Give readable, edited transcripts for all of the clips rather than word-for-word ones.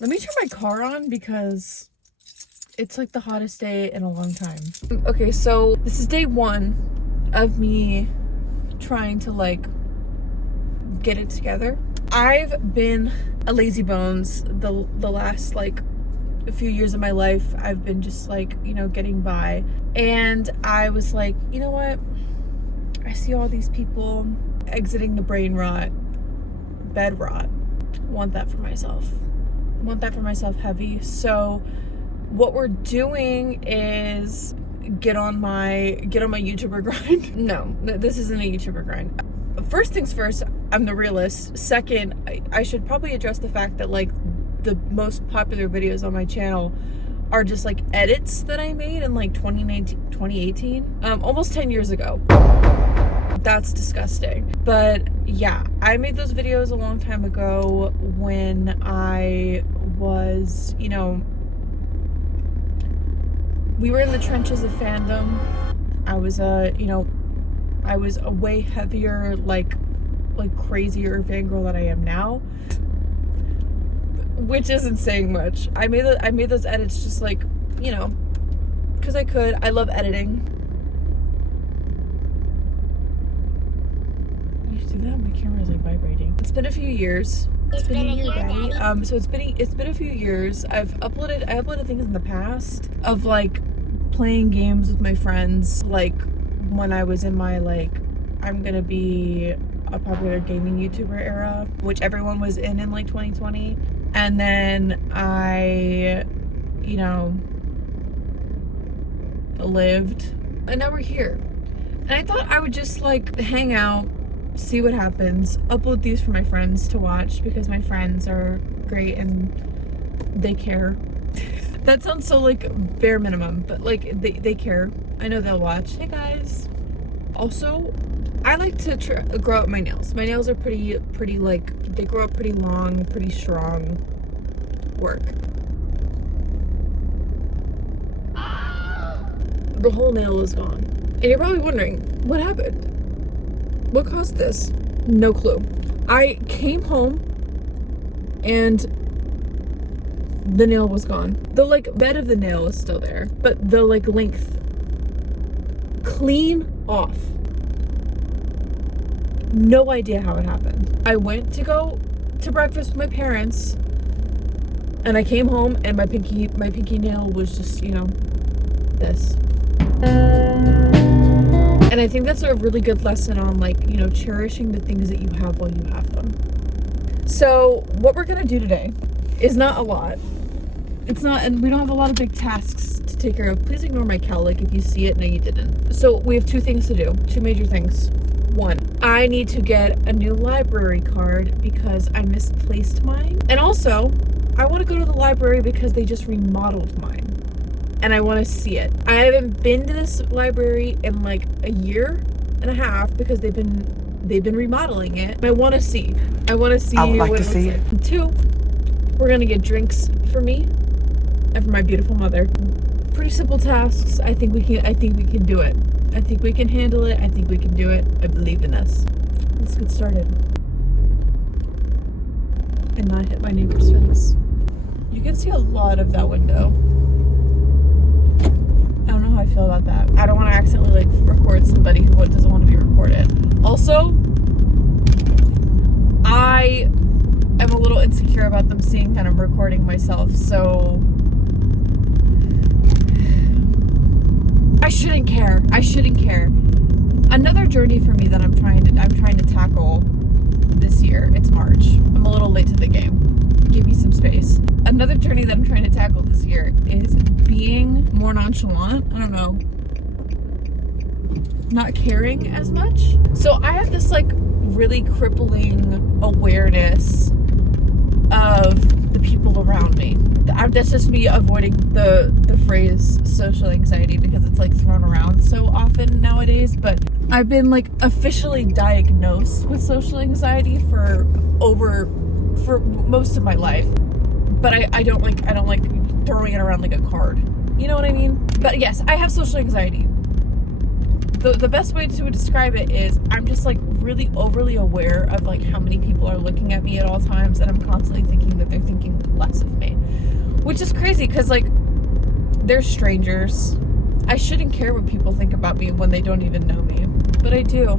Let me turn my car on because it's like the hottest day in a long time. Okay, so this is day 1 of me trying to like get it together. I've been a lazy bones the last like a few years of my life. I've been just like, you know, getting by. And I was like, you know what? I see all these people exiting the brain rot, bed rot. I want that for myself. I want that for myself heavy. So what we're doing is get on my YouTuber grind. No, this isn't a YouTuber grind. First things first, I'm the realist. Second, I should probably address the fact that like the most popular videos on my channel are just like edits that I made in like 2018, almost 10 years ago. That's disgusting. But yeah, I made those videos a long time ago when I was, you know, we were in the trenches of fandom. I was a way heavier, like crazier fangirl than I am now, which isn't saying much. I made those edits just like, you know, because I could. I love editing. You see that? My camera is like vibrating. It's been a few years. It's been a year, Daddy. So it's been a few years. I uploaded things in the past of like playing games with my friends, like when I was in my like I'm gonna be a popular gaming YouTuber era, which everyone was in like 2020. And then I, you know, lived, and now we're here. And I thought I would just like hang out, see what happens, upload these for my friends to watch because my friends are great and they care. That sounds so like bare minimum, but like they care. I know they'll watch. Hey guys. Also, I like to grow up my nails. My nails are pretty like, they grow up pretty long, pretty strong. Work. The whole nail is gone. And you're probably wondering, what happened? What caused this? No clue. I came home and the nail was gone. The like bed of the nail is still there, but the like length clean off. No idea how it happened. I went to go to breakfast with my parents and I came home and my pinky nail was just, you know, this. And I think that's a really good lesson on like, you know, cherishing the things that you have while you have them. So what we're gonna do today is not a lot. It's not, and we don't have a lot of big tasks to take care of. Please ignore my cowl, like if you see it, no you didn't. So we have 2 things to do, 2 major things. 1, I need to get a new library card because I misplaced mine. And also, I want to go to the library because they just remodeled mine. And I want to see it. I haven't been to this library in like a year and a half because they've been remodeling it. I want to see. I would like to see it. 2, we're gonna get drinks for me and for my beautiful mother. Pretty simple tasks. I think we can do it. I think we can handle it. I think we can do it. I believe in us. Let's get started. And not hit my neighbor's fence. You can see a lot of that window. I don't know how I feel about that. I don't want to accidentally like record somebody who doesn't want to be recorded. Also, I am a little insecure about them seeing that I'm recording myself, so I shouldn't care. Another journey for me that I'm trying to tackle this year. It's March. I'm a little late to the game. Give me some space. Another journey that I'm trying to tackle this year is being more nonchalant. I don't know. Not caring as much. So I have this like really crippling awareness of the people around me. That's just me avoiding the phrase social anxiety because it's like thrown around so often nowadays, but I've been like officially diagnosed with social anxiety for most of my life. But I don't like throwing it around like a card. You know what I mean? But yes, I have social anxiety. The best way to describe it is I'm just like really overly aware of like how many people are looking at me at all times, and I'm constantly thinking that they're thinking less of me. which is crazy because like they're strangers. I shouldn't care what people think about me when they don't even know me, but I do.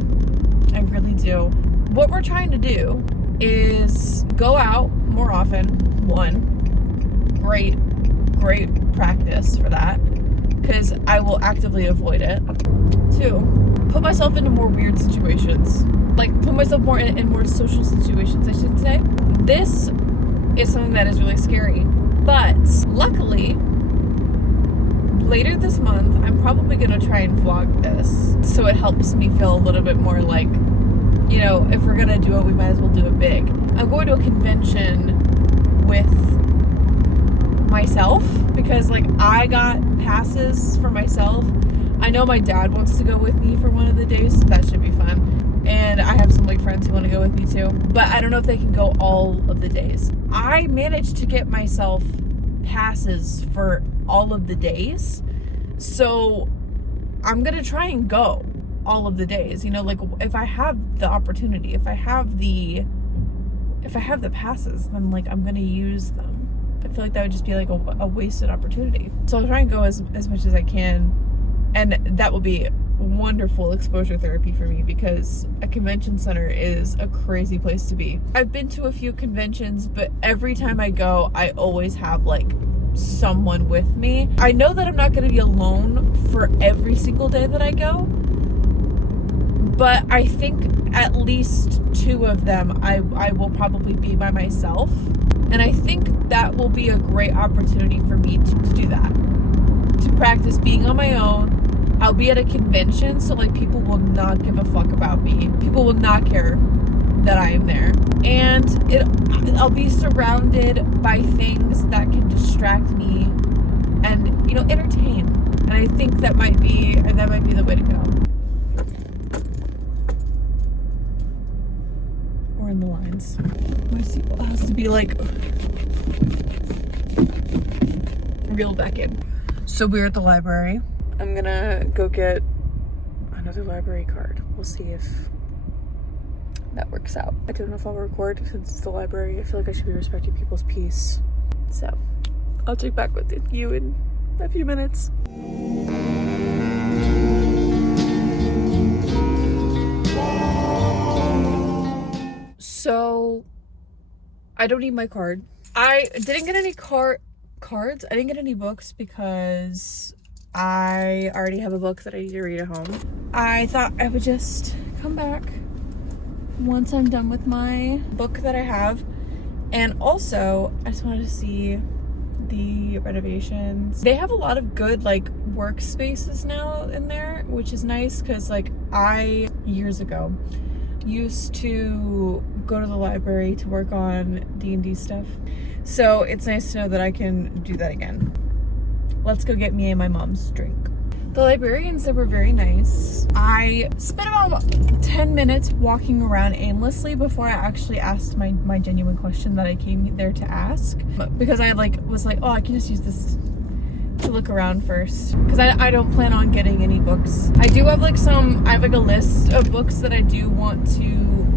I really do. What we're trying to do is go out more often. One, great practice for that, because I will actively avoid it. Two, put myself into more weird situations. Like, put myself more in more social situations, I should say. This is something that is really scary. But luckily, later this month, I'm probably gonna try and vlog this, so it helps me feel a little bit more like, you know, if we're gonna do it, we might as well do it big. I'm going to a convention with myself because like I got passes for myself. I know my dad wants to go with me for one of the days, so that should be fun. And I have some like friends who want to go with me too, but I don't know if they can go all of the days. I managed to get myself passes for all of the days, so I'm gonna try and go all of the days, you know, like if I have the opportunity, if I have the passes, then like I'm gonna use them. I feel like that would just be like a wasted opportunity. So I'll try and go as much as I can, and that will be wonderful exposure therapy for me because a convention center is a crazy place to be. I've been to a few conventions, but every time I go, I always have like someone with me. I know that I'm not going to be alone for every single day that I go, but I think at least 2 of them I will probably be by myself. And I think that will be a great opportunity for me to do that. To practice being on my own. I'll be at a convention, so like people will not give a fuck about me. People will not care that I am there. And I'll be surrounded by things that can distract me and, you know, entertain. And I think that might be the way to go. We're in the lines. My seatbelt has to be like reeled back in. So we're at the library. I'm gonna go get another library card. We'll see if that works out. I don't know if I'll record since it's the library. I feel like I should be respecting people's peace. So I'll check back with you in a few minutes. So I don't need my card. I didn't get any cards. I didn't get any books because I already have a book that I need to read at home. I thought I would just come back once I'm done with my book that I have. And also, I just wanted to see the renovations. They have a lot of good like workspaces now in there, which is nice because like I, years ago, used to go to the library to work on D&D stuff. So it's nice to know that I can do that again. Let's go get me and my mom's drink. The librarians, they were very nice. I spent about 10 minutes walking around aimlessly before I actually asked my genuine question that I came there to ask. Because I was like, oh, I can just use this to look around first. Because I don't plan on getting any books. I do have I have like a list of books that I do want to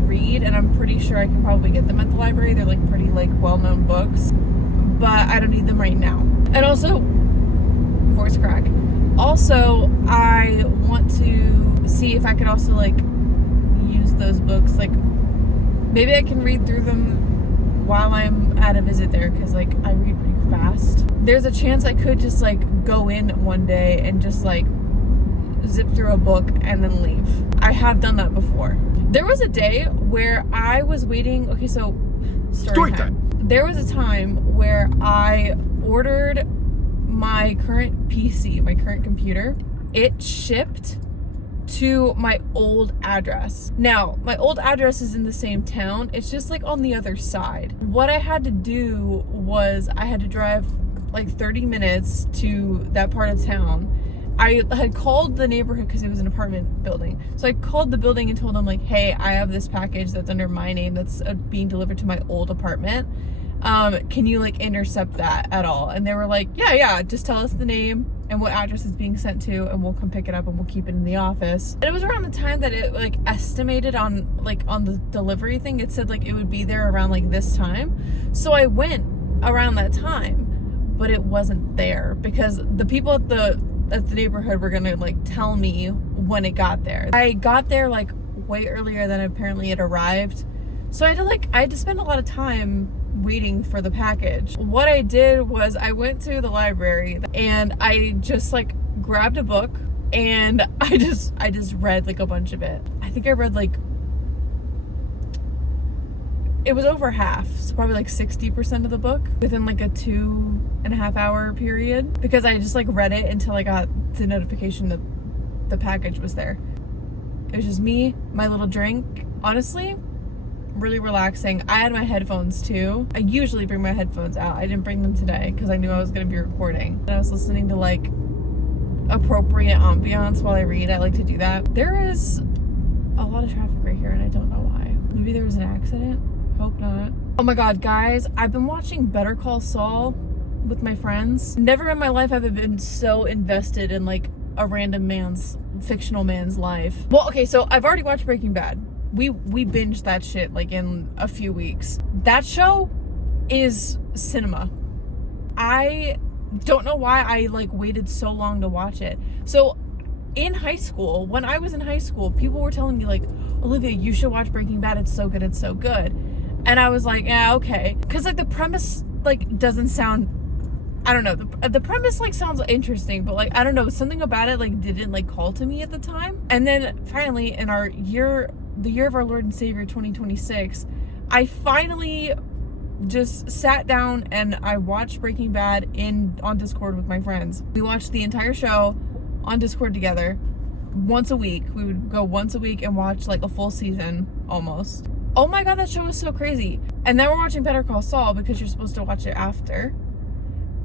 read, and I'm pretty sure I can probably get them at the library. They're like pretty like well-known books, but I don't need them right now. And also, voice crack. Also, I want to see if I could also like use those books. Like maybe I can read through them while I'm at a visit there, because like I read pretty fast. There's a chance I could just like go in one day and just like zip through a book and then leave. I have done that before. There was a day where I was waiting. Okay, so story time. There was a time where I ordered my current PC, my current computer. It shipped to my old address. Now, my old address is in the same town. It's just like on the other side. What I had to do was I had to drive like 30 minutes to that part of town. I had called the neighborhood because it was an apartment building. So I called the building and told them like, hey, I have this package that's under my name that's being delivered to my old apartment. Can you like intercept that at all? And they were like, yeah, just tell us the name and what address it's being sent to, and we'll come pick it up and we'll keep it in the office. And it was around the time that it like estimated on the delivery thing. It said like it would be there around like this time. So I went around that time. but it wasn't there because the people at the neighborhood were gonna like tell me when it got there. I got there like way earlier than apparently it arrived, so I had to spend a lot of time waiting for the package. What I did was I went to the library and I just like grabbed a book and I just read like a bunch of it. I think I read like, it was over half, so probably like 60% of the book within like a 2.5 hour period, because I just like read it until I got the notification that the package was there. It was just me, my little drink. Honestly, really relaxing. I had my headphones too. I usually bring my headphones out. I didn't bring them today because I knew I was going to be recording. And I was listening to like appropriate ambiance while I read. I like to do that. There is a lot of traffic right here and I don't know why. Maybe there was an accident. Hope not. Oh my god, guys, I've been watching Better Call Saul with my friends. Never in my life have I been so invested in like a random fictional man's life. Well, okay, so I've already watched Breaking Bad. We binged that shit like in a few weeks. That show is cinema. I don't know why I like waited so long to watch it. So in high school, when I was in high school, people were telling me like, Olivia, you should watch Breaking Bad. It's so good. It's so good. And I was like, yeah, okay. Cause like the premise like doesn't sound, I don't know. The premise like sounds interesting, but like, I don't know, something about it like didn't like call to me at the time. And then finally in our year, the year of our Lord and Savior 2026, I finally just sat down and I watched Breaking Bad on Discord with my friends. We watched the entire show on Discord together once a week. We would go once a week and watch like a full season almost. Oh my god, that show was so crazy. And then we're watching Better Call Saul because you're supposed to watch it after.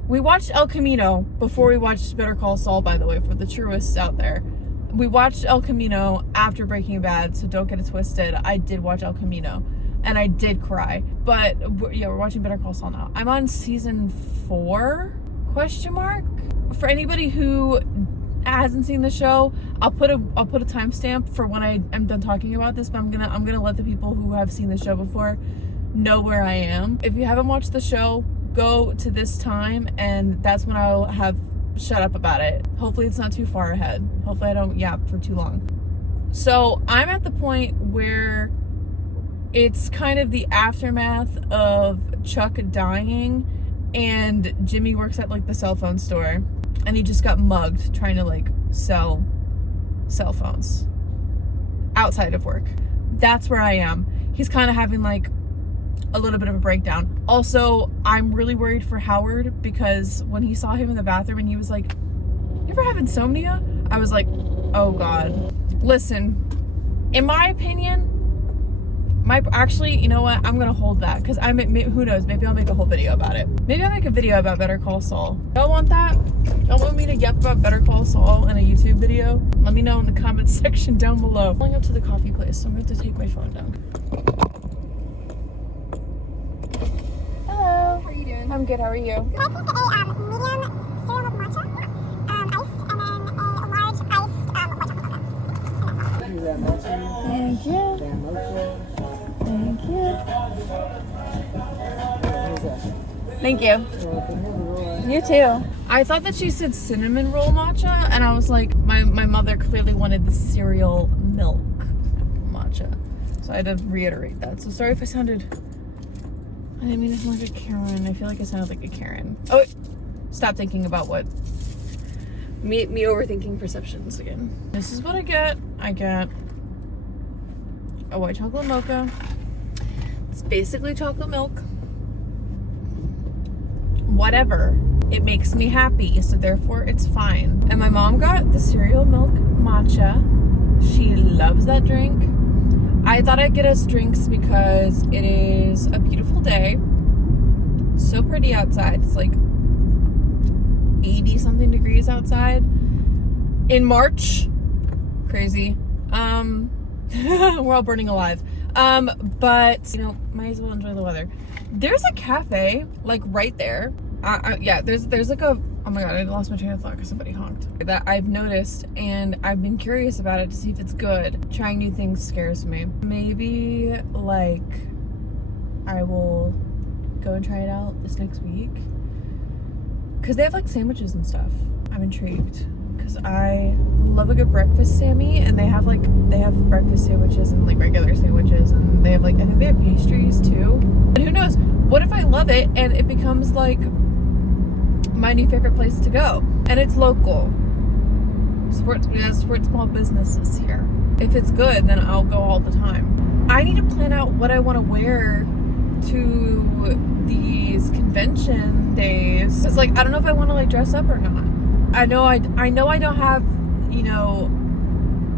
We watched El Camino before we watched Better Call Saul, by the way, for the truists out there. We watched El Camino after Breaking Bad, so don't get it twisted. I did watch El Camino, and I did cry. But, yeah, we're watching Better Call Saul now. I'm on season 4, ? For anybody who hasn't seen the show, I'll put a timestamp for when I am done talking about this, but I'm gonna let the people who have seen the show before know where I am. If you haven't watched the show, go to this time and that's when I'll have shut up about it. Hopefully it's not too far ahead. Hopefully I don't yap for too long. So I'm at the point where it's kind of the aftermath of Chuck dying and Jimmy works at like the cell phone store and he just got mugged trying to like sell cell phones outside of work. That's where I am. He's kind of having like a little bit of a breakdown. Also, I'm really worried for Howard because when he saw him in the bathroom and he was like, you ever have insomnia? I was like, oh god. Listen, in my opinion, actually, you know what? I'm gonna hold that because who knows? Maybe I'll make a whole video about it. Maybe I'll make a video about Better Call Saul. Y'all want that? Y'all want me to yap about Better Call Saul in a YouTube video? Let me know in the comments section down below. I'm going up to the coffee place, so I'm going to have to take my phone down. Hello. How are you doing? I'm good. How are you? Can I please get a medium cereal with matcha, iced, and then a large iced white chocolate. Thank you. Thank you. Thank you. You too. I thought that she said cinnamon roll matcha, and I was like, my mother clearly wanted the cereal milk matcha. So I had to reiterate that. So sorry if I sounded, I didn't mean to sound like a Karen. I feel like I sounded like a Karen. Oh, wait. Stop thinking about what, me overthinking perceptions again. This is what I get. I get a white chocolate mocha. It's basically chocolate milk. Whatever. It makes me happy, so therefore it's fine. And my mom got the cereal milk matcha. She loves that drink. I thought I'd get us drinks because it is a beautiful day. So pretty outside. It's like 80 something degrees outside in March. Crazy. We're all burning alive. But you know, might as well enjoy the weather. There's a cafe like right there. Yeah, there's like a, oh my god, I lost my train of thought because somebody honked, that I've noticed, and I've been curious about it to see if it's good. Trying new things scares me. Maybe like I will go and try it out this next week. because they have like sandwiches and stuff. I'm intrigued because I love a good breakfast Sammy, and they have breakfast sandwiches and like regular sandwiches, and they have like, I think they have pastries too. And who knows, what if I love it and it becomes like my new favorite place to go, and it's local. Support small businesses here. If it's good, then I'll go all the time. I need to plan out what I want to wear to these convention days. It's like, I don't know if I want to like dress up or not. I know I don't have, you know,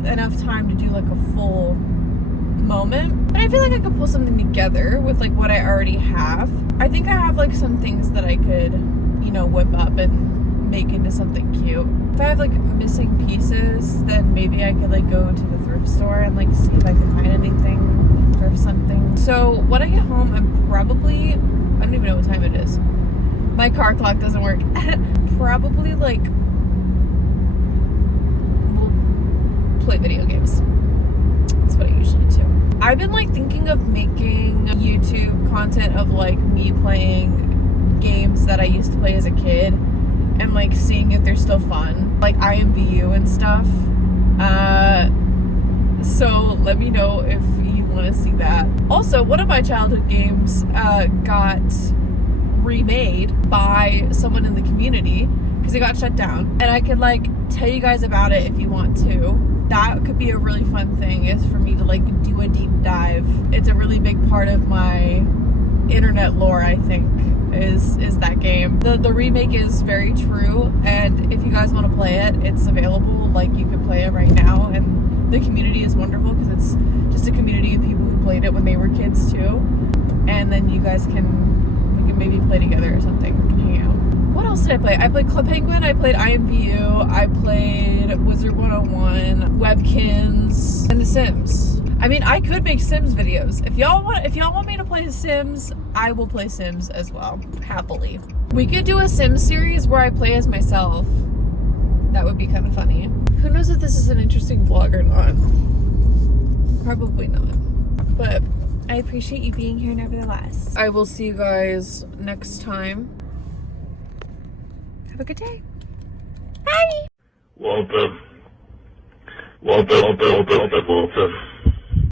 enough time to do like a full moment, but I feel like I could pull something together with like what I already have. I think I have like some things that I could, you know, whip up and make into something cute. If I have like missing pieces, then maybe I could like go to the thrift store and like see if I can find anything, thrift something. So when I get home, I'm probably, I don't even know what time it is. My car clock doesn't work. Probably like, we'll play video games. That's what I usually do. I've been like thinking of making YouTube content of like me playing games that I used to play as a kid, and like seeing if they're still fun, like IMVU and stuff. So let me know if you want to see that. Also, one of my childhood games got remade by someone in the community because it got shut down, and I could like tell you guys about it if you want to. That could be a really fun thing, is for me to like do a deep dive. It's a really big part of my internet lore, I think, is that game. The remake is very true, and if you guys want to play it, it's available. Like, you can play it right now, and the community is wonderful because it's just a community of people who played it when they were kids too, and then you guys can maybe play together or something. We can hang out. What else did I play? I played Club Penguin, I played IMVU, I played Wizard 101, Webkins, and The Sims. I mean, I could make Sims videos. If y'all want me to play Sims, I will play Sims as well, happily. We could do a Sims series where I play as myself. That would be kind of funny. Who knows if this is an interesting vlog or not? Probably not. But I appreciate you being here nevertheless. I will see you guys next time. Have a good day. Bye! Walter.